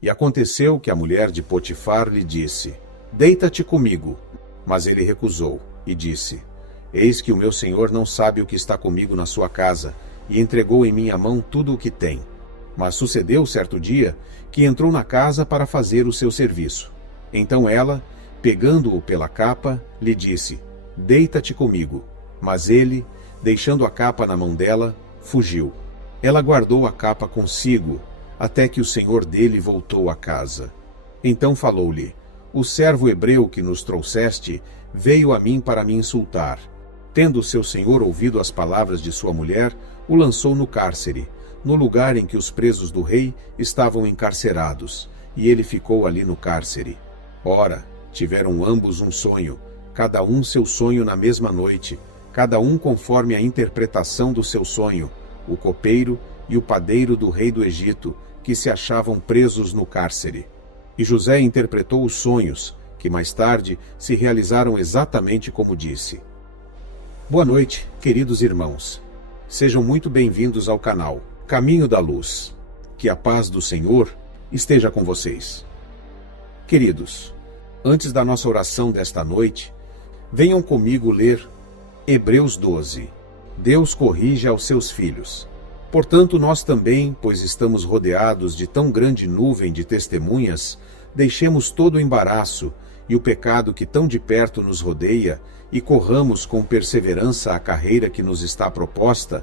E aconteceu que a mulher de Potifar lhe disse: Deita-te comigo. Mas ele recusou e disse: Eis que o meu senhor não sabe o que está comigo na sua casa, e entregou em minha mão tudo o que tem. Mas sucedeu certo dia que entrou na casa para fazer o seu serviço. Então ela, pegando-o pela capa, lhe disse: Deita-te comigo. Mas ele, deixando a capa na mão dela, fugiu. Ela guardou a capa consigo, até que o senhor dele voltou à casa. Então falou-lhe: O servo hebreu que nos trouxeste veio a mim para me insultar. Tendo seu senhor ouvido as palavras de sua mulher, o lançou no cárcere, no lugar em que os presos do rei estavam encarcerados, e ele ficou ali no cárcere. Ora, tiveram ambos um sonho, cada um seu sonho na mesma noite, cada um conforme a interpretação do seu sonho, o copeiro e o padeiro do rei do Egito, que se achavam presos no cárcere. E José interpretou os sonhos, que mais tarde se realizaram exatamente como disse. Boa noite, queridos irmãos. Sejam muito bem-vindos ao canal Caminho da Luz. Que a paz do Senhor esteja com vocês. Queridos, antes da nossa oração desta noite, venham comigo ler Hebreus 12. Deus corrige aos seus filhos. Portanto, nós também, pois estamos rodeados de tão grande nuvem de testemunhas, deixemos todo o embaraço e o pecado que tão de perto nos rodeia e corramos com perseverança a carreira que nos está proposta,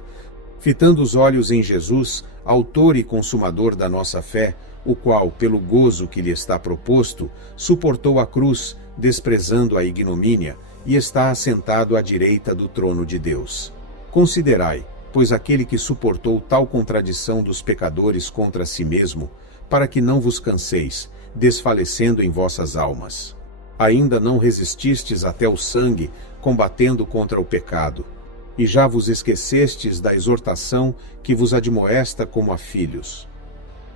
fitando os olhos em Jesus, autor e consumador da nossa fé, o qual, pelo gozo que lhe está proposto, suportou a cruz, desprezando a ignomínia, e está assentado à direita do trono de Deus. Considerai, pois aquele que suportou tal contradição dos pecadores contra si mesmo, para que não vos canseis, desfalecendo em vossas almas. Ainda não resististes até o sangue, combatendo contra o pecado, e já vos esquecestes da exortação que vos admoesta como a filhos.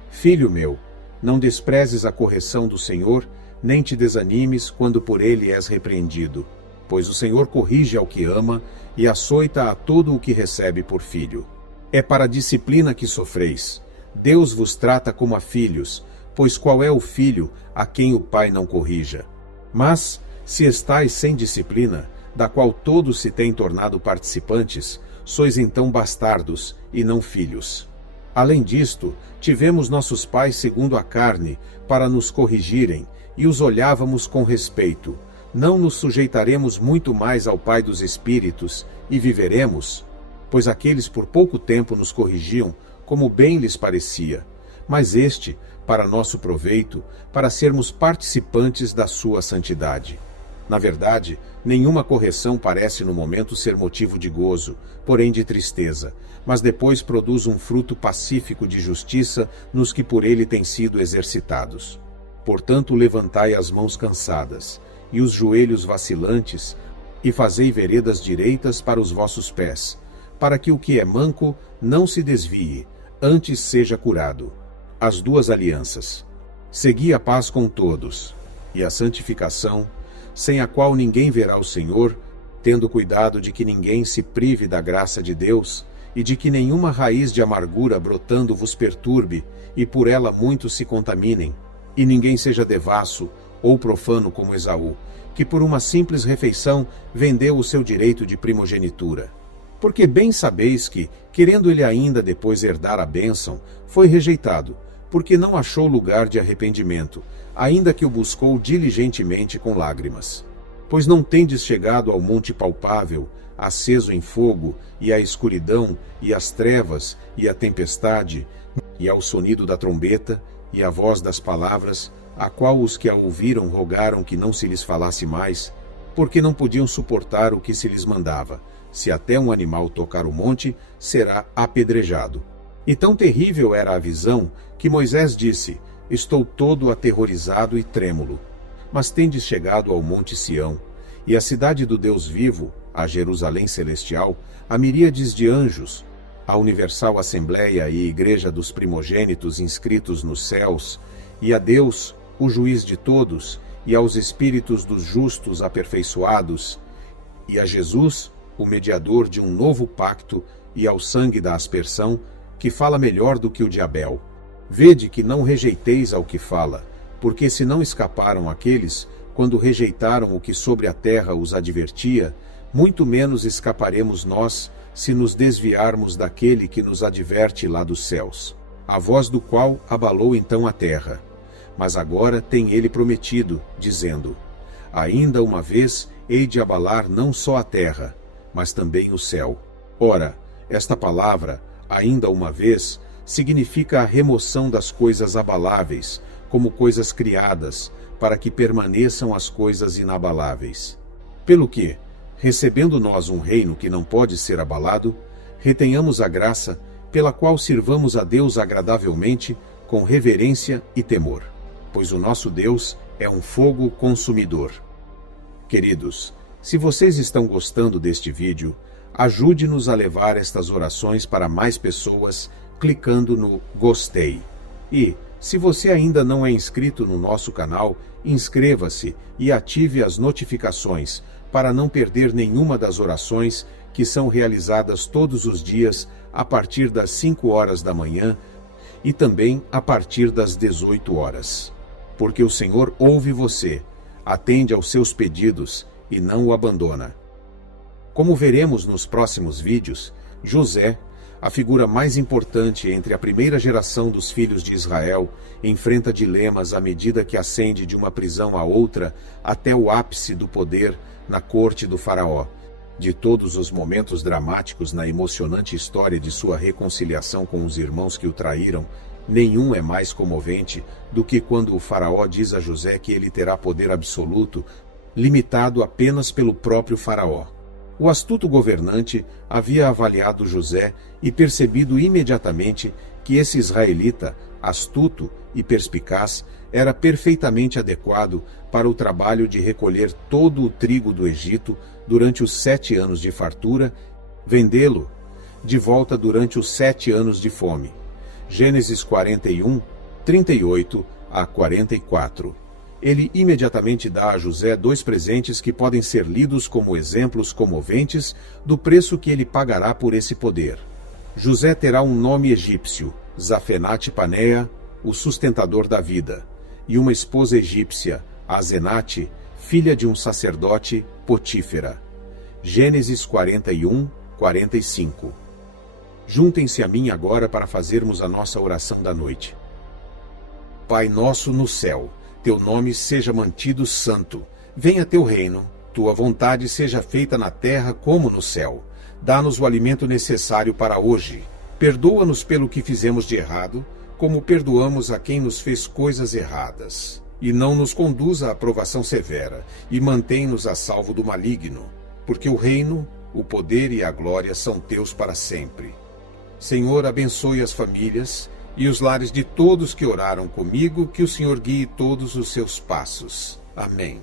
Filho meu, não desprezes a correção do Senhor, nem te desanimes quando por ele és repreendido, pois o Senhor corrige ao que ama e açoita a todo o que recebe por filho. É para a disciplina que sofreis. Deus vos trata como a filhos, pois qual é o filho a quem o pai não corrija? Mas, se estais sem disciplina, da qual todos se têm tornado participantes, sois então bastardos e não filhos. Além disto, tivemos nossos pais segundo a carne, para nos corrigirem, e os olhávamos com respeito. Não nos sujeitaremos muito mais ao Pai dos Espíritos, e viveremos? Pois aqueles por pouco tempo nos corrigiam, como bem lhes parecia, mas este, para nosso proveito, para sermos participantes da sua santidade. Na verdade, nenhuma correção parece no momento ser motivo de gozo, porém de tristeza, mas depois produz um fruto pacífico de justiça nos que por ele têm sido exercitados. Portanto, levantai as mãos cansadas, e os joelhos vacilantes, e fazei veredas direitas para os vossos pés, para que o que é manco não se desvie, antes seja curado. As duas alianças. Segui a paz com todos, e a santificação, sem a qual ninguém verá o Senhor, tendo cuidado de que ninguém se prive da graça de Deus, e de que nenhuma raiz de amargura brotando vos perturbe, e por ela muitos se contaminem, e ninguém seja devasso ou profano como Esaú, que por uma simples refeição vendeu o seu direito de primogenitura. Porque bem sabeis que, querendo ele ainda depois herdar a bênção, foi rejeitado, porque não achou lugar de arrependimento, ainda que o buscou diligentemente com lágrimas. Pois não tendes chegado ao monte palpável, aceso em fogo, e à escuridão, e às trevas, e à tempestade, e ao sonido da trombeta, e à voz das palavras, a qual os que a ouviram rogaram que não se lhes falasse mais, porque não podiam suportar o que se lhes mandava. Se até um animal tocar o monte, será apedrejado. E tão terrível era a visão, que Moisés disse: Estou todo aterrorizado e trêmulo. Mas tendes chegado ao monte Sião, e à cidade do Deus vivo, a Jerusalém celestial, a miríades de anjos, a universal assembleia e igreja dos primogênitos inscritos nos céus, e a Deus, o juiz de todos, e aos espíritos dos justos aperfeiçoados, e a Jesus, o mediador de um novo pacto, e ao sangue da aspersão, que fala melhor do que o de Abel. Vede que não rejeiteis ao que fala, porque se não escaparam aqueles, quando rejeitaram o que sobre a terra os advertia, muito menos escaparemos nós, se nos desviarmos daquele que nos adverte lá dos céus, a voz do qual abalou então a terra. Mas agora tem ele prometido, dizendo: ainda uma vez hei de abalar não só a terra, mas também o céu. Ora, esta palavra, ainda uma vez, significa a remoção das coisas abaláveis, como coisas criadas, para que permaneçam as coisas inabaláveis. Pelo que, recebendo nós um reino que não pode ser abalado, retenhamos a graça, pela qual sirvamos a Deus agradavelmente, com reverência e temor. Pois o nosso Deus é um fogo consumidor. Queridos, se vocês estão gostando deste vídeo, ajude-nos a levar estas orações para mais pessoas, clicando no gostei. E, se você ainda não é inscrito no nosso canal, inscreva-se e ative as notificações, para não perder nenhuma das orações que são realizadas todos os dias a partir das 5 horas da manhã e também a partir das 18 horas. Porque o Senhor ouve você, atende aos seus pedidos e não o abandona. Como veremos nos próximos vídeos, José, a figura mais importante entre a primeira geração dos filhos de Israel, enfrenta dilemas à medida que ascende de uma prisão a outra até o ápice do poder na corte do faraó. De todos os momentos dramáticos na emocionante história de sua reconciliação com os irmãos que o traíram, nenhum é mais comovente do que quando o faraó diz a José que ele terá poder absoluto, limitado apenas pelo próprio faraó. O astuto governante havia avaliado José e percebido imediatamente que esse israelita, astuto e perspicaz, era perfeitamente adequado para o trabalho de recolher todo o trigo do Egito durante os 7 anos de fartura, vendê-lo de volta durante os 7 anos de fome. Gênesis 41, 38 a 44. Ele imediatamente dá a José 2 presentes que podem ser lidos como exemplos comoventes do preço que ele pagará por esse poder. José terá um nome egípcio, Zafenate-Paneah, o sustentador da vida, e uma esposa egípcia, Azenate, filha de um sacerdote, Potífera. Gênesis 41, 45. Juntem-se a mim agora para fazermos a nossa oração da noite. Pai nosso no céu, teu nome seja mantido santo. Venha teu reino, tua vontade seja feita na terra como no céu. Dá-nos o alimento necessário para hoje. Perdoa-nos pelo que fizemos de errado, como perdoamos a quem nos fez coisas erradas. E não nos conduza à provação severa, e mantém-nos a salvo do maligno, porque o reino, o poder e a glória são teus para sempre. Senhor, abençoe as famílias e os lares de todos que oraram comigo, que o Senhor guie todos os seus passos. Amém.